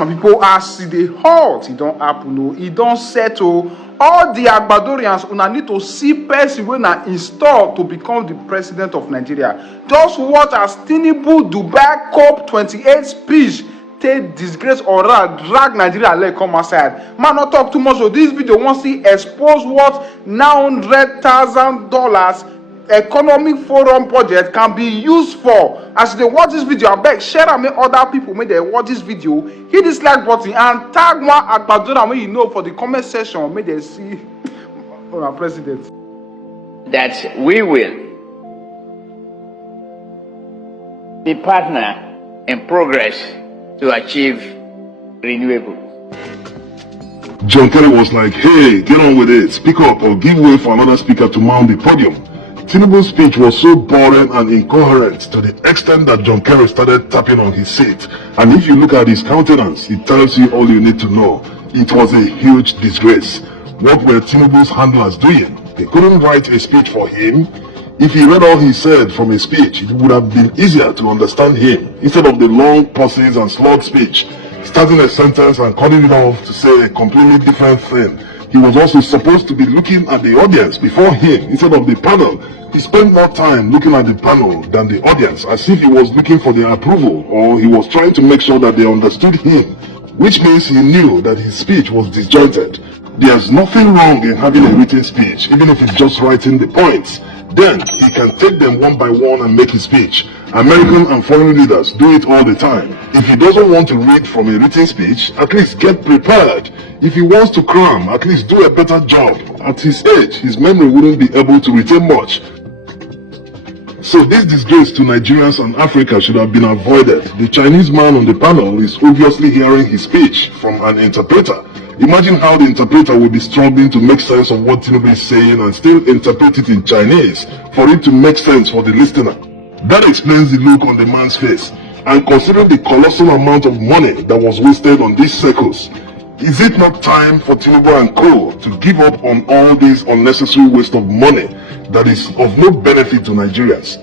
my people, as the halt, it don't happen, no, it don't settle. All the Agbadorians una need to see person wey na install to become the president of Nigeria. Just watch as Tinubu Dubai COP28 speech take disgrace or drag Nigeria leg come outside. Man, not talk too much. So this video wants to expose what $900,000 economic forum budget can be used for. As they watch this video, I beg share and make other people make they watch this video, hit this like button and tag one Agbadora when you know for the comment section, make they see our president. That we will be partner in progress to achieve renewable. John Kerry was like, hey, get on with it, speak up or give way for another speaker to mount the podium. Tinubu's speech was so boring and incoherent to the extent that John Kerry started tapping on his seat. And if you look at his countenance, it tells you all you need to know. It was a huge disgrace. What were Tinubu's handlers doing? They couldn't write a speech for him. If he read all he said from a speech, it would have been easier to understand him, instead of the long pauses and slog speech, starting a sentence and cutting it off to say a completely different thing. He was also supposed to be looking at the audience before him instead of the panel. He spent more time looking at the panel than the audience, as if he was looking for their approval or he was trying to make sure that they understood him, which means he knew that his speech was disjointed. There's nothing wrong in having a written speech, even if it's just writing the points. Then he can take them one by one and make his speech. American and foreign leaders do it all the time. If he doesn't want to read from a written speech, at least get prepared. If he wants to cram, at least do a better job. At his age, his memory wouldn't be able to retain much. So this disgrace to Nigerians and Africa should have been avoided. The Chinese man on the panel is obviously hearing his speech from an interpreter. Imagine how the interpreter will be struggling to make sense of what Tinubu is saying and still interpret it in Chinese for it to make sense for the listener. That explains the look on the man's face. And considering the colossal amount of money that was wasted on these circles, is it not time for Tinubu and co to give up on all this unnecessary waste of money that is of no benefit to Nigerians?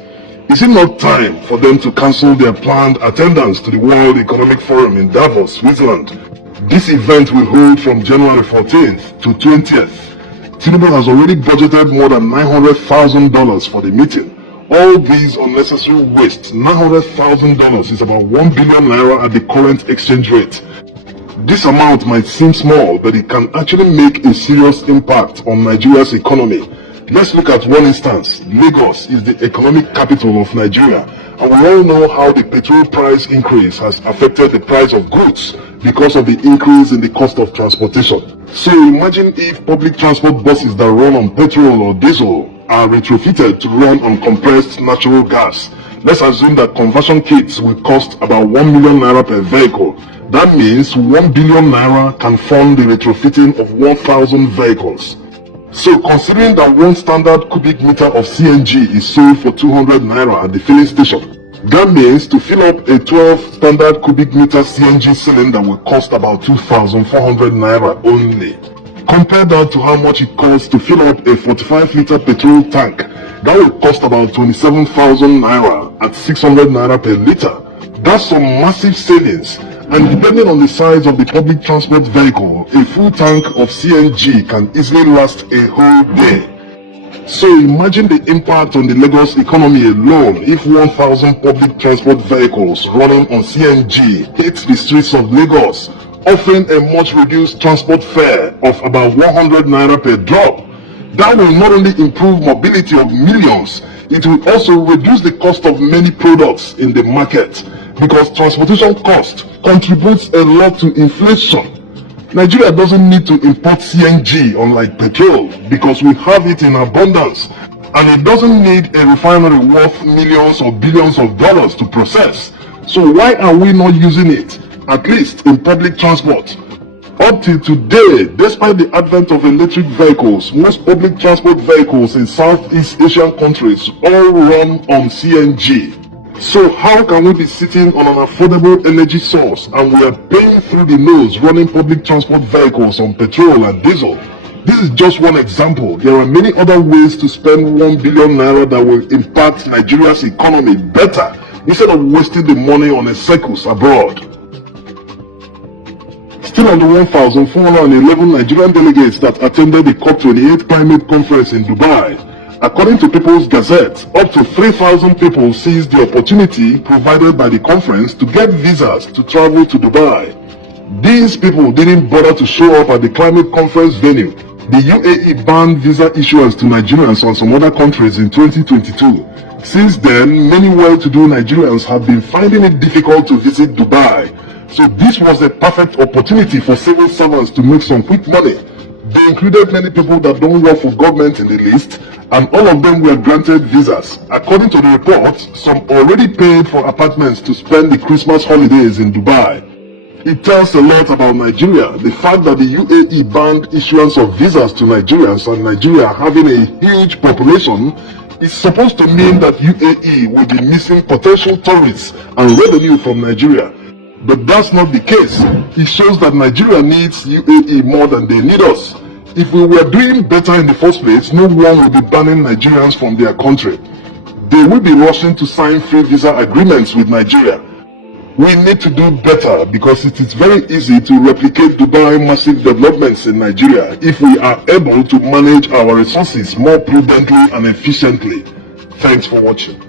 Is it not time for them to cancel their planned attendance to the World Economic Forum in Davos, Switzerland? This event will hold from January 14th to 20th. Tinubu has already budgeted more than $900,000 for the meeting. All these unnecessary waste, $900,000 is about 1 billion naira at the current exchange rate. This amount might seem small, but it can actually make a serious impact on Nigeria's economy. Let's look at one instance. Lagos is the economic capital of Nigeria, and we all know how the petrol price increase has affected the price of goods because of the increase in the cost of transportation. So imagine if public transport buses that run on petrol or diesel are retrofitted to run on compressed natural gas. Let's assume that conversion kits will cost about 1 million naira per vehicle. That means 1 billion naira can fund the retrofitting of 1,000 vehicles. So considering that one standard cubic meter of CNG is sold for 200 naira at the filling station, that means to fill up a 12 standard cubic meter CNG cylinder will cost about 2,400 naira only. Compare that to how much it costs to fill up a 45-liter petrol tank. That will cost about 27,000 naira at 600 naira per liter. That's some massive savings. And depending on the size of the public transport vehicle, a full tank of CNG can easily last a whole day. So imagine the impact on the Lagos economy alone if 1,000 public transport vehicles running on CNG hit the streets of Lagos, offering a much reduced transport fare of about 100 naira per drop. That will not only improve mobility of millions, it will also reduce the cost of many products in the market, because transportation cost contributes a lot to inflation. Nigeria doesn't need to import CNG unlike petrol because we have it in abundance, and it doesn't need a refinery worth millions or billions of dollars to process. So why are we not using it, at least in public transport? Up till today, despite the advent of electric vehicles, most public transport vehicles in Southeast Asian countries all run on CNG. So how can we be sitting on an affordable energy source and we are paying through the nose running public transport vehicles on petrol and diesel? This is just one example. There are many other ways to spend 1 billion naira that will impact Nigeria's economy better instead of wasting the money on a circus abroad. Still on the 1,411 Nigerian delegates that attended the COP28 climate conference in Dubai, according to People's Gazette, up to 3,000 people seized the opportunity provided by the conference to get visas to travel to Dubai. These people didn't bother to show up at the climate conference venue. The UAE banned visa issuance to Nigerians and some other countries in 2022. Since then, many well-to-do Nigerians have been finding it difficult to visit Dubai. So this was a perfect opportunity for civil servants to make some quick money. They included many people that don't work for government in the list, and all of them were granted visas. According to the report, some already paid for apartments to spend the Christmas holidays in Dubai. It tells a lot about Nigeria. The fact that the UAE banned issuance of visas to Nigerians, and Nigeria having a huge population, is supposed to mean that UAE will be missing potential tourists and revenue from Nigeria. But that's not the case. It shows that Nigeria needs UAE more than they need us. If we were doing better in the first place, no one would be banning Nigerians from their country. They will be rushing to sign free visa agreements with Nigeria. We need to do better because it is very easy to replicate Dubai massive developments in Nigeria if we are able to manage our resources more prudently and efficiently. Thanks for watching.